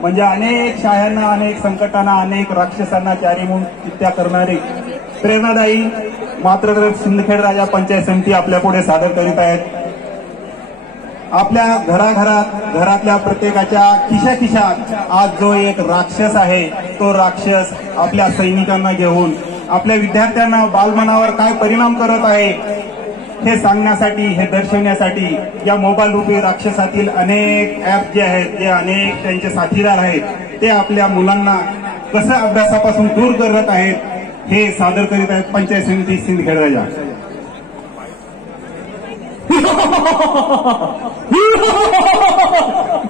म्हणजे अनेक शाळांना, अनेक संकटांना, अनेक राक्षसांना चारीमुख चित्त्या करणारी प्रेरणादायी मात्र सिंदखेड राजा पंचायत समिती आपल्या पुढे सादर करीत आहेत. आपल्या घरातल्या प्रत्येकाच्या खिशात आज जो एक राक्षस आहे, तो राक्षस आपल्या सैनिकांना घेऊन आपल्या विद्यार्थ्यांना बालमनावर काय परिणाम करत आहे हे सांगण्यासाठी, हे दर्शवण्यासाठी या मोबाईल रूपी राक्षसातील अनेक ऍप जे आहेत, जे अनेक त्यांचे साथीदार आहेत, ते आपल्या मुलांना कसं अभ्यासापासून दूर करत आहेत हे सादर करीत आहेत पंचायत समिती सिंदखेड राजा.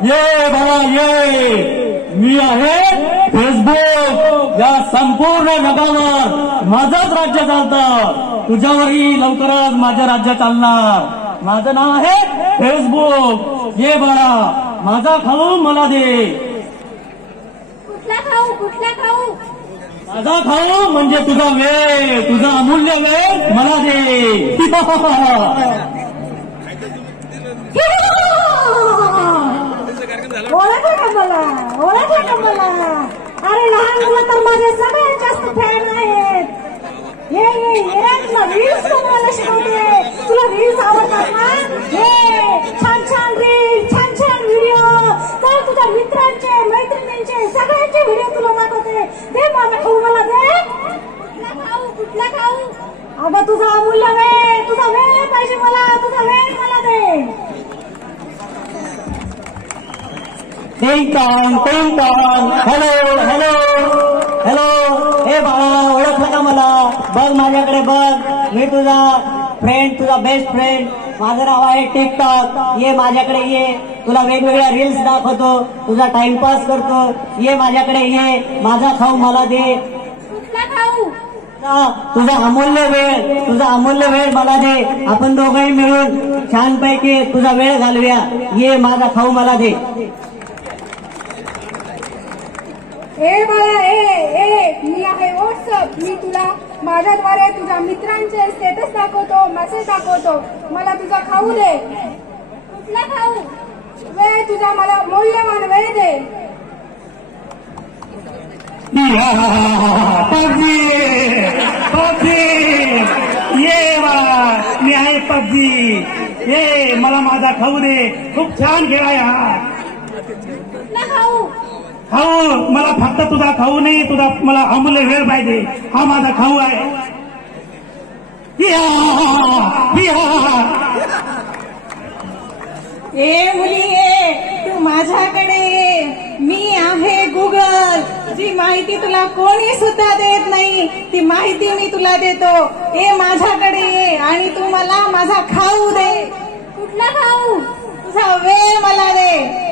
ये बाबा ये, मी आहे फेसबुक. या संपूर्ण जगावर माझंच राज्य चालतं. तुझ्यावरही लवकरच माझं राज्य चालणार. माझं नाव आहे फेसबुक. ये बाळा, माझा खाऊ मला दे. कुठला खाऊ? माझा खाऊ म्हणजे तुझा वेळ, तुझा अमूल्य वेळ मला दे. ओळखा का मला? अरे लहान मुलं तर माझे सगळ्यात जास्त फॅन आहेत. ये तुला रील्स बनवायला शिकवते. तुला रील्स आवडतात ना? छान रील्स, छान व्हिडिओ. तर तुझ्या मित्रांचे, मैत्रिणींचे सगळ्यांचे व्हिडिओ तुला दाखवते. दे माझा खाऊ मला दे. कुठला खाऊ? अगं तुझा अमूल्य वेळ, तुझा वेळ पाहिजे मला. तुझा वेळ मला दे. टिंग टॉंग. हॅलो. हे बाळा, ओळखलं का मला? बघ माझ्याकडे बघ. मी तुझा फ्रेंड, तुझा बेस्ट फ्रेंड. माझं नाव आहे टिकटॉक. ये माझ्याकडे ये. तुला वेगवेगळ्या रील्स दाखवतो. तुझा टाइमपास करतो. ये माझ्याकडे ये. माझा खाऊ मला दे. कुठला खाऊ? तुझा अमूल्य वेळ मला दे. आपण दोघंही मिळून छानपैकी तुझा वेळ घालूया. ये माझा खाऊ मला दे. ए बाळा, मी आहे व्हॉट्सअप. मी तुला माझ्याद्वारे तुझ्या मित्रांचे स्टेटस दाखवतो, मेसेज दाखवतो. मला तुझा खाऊ दे. कुठला खाऊ? वेळ, तुझा मला मौल्यवान वेळ दे. पबजी. ये बाळा, मी आहे पबजी. ये मला माझा खाऊ दे. खूप छान खेळ आहे हा. कुठला खाऊ? मला फक्त तुझा खाऊ नाही, तुझा मला अमूल्य वेळ पाहिजे. हा माझा खाऊ आहे. ए मुली ये, तू माझ्याकडे ये. मी आहे गुगल. जी माहिती तुला कोणी सुद्धा देत नाही, ती माहिती मी तुला देतो. ए माझ्याकडे ये आणि तू मला माझा खाऊ दे. कुठला खाऊ? तुझा वेळ मला दे.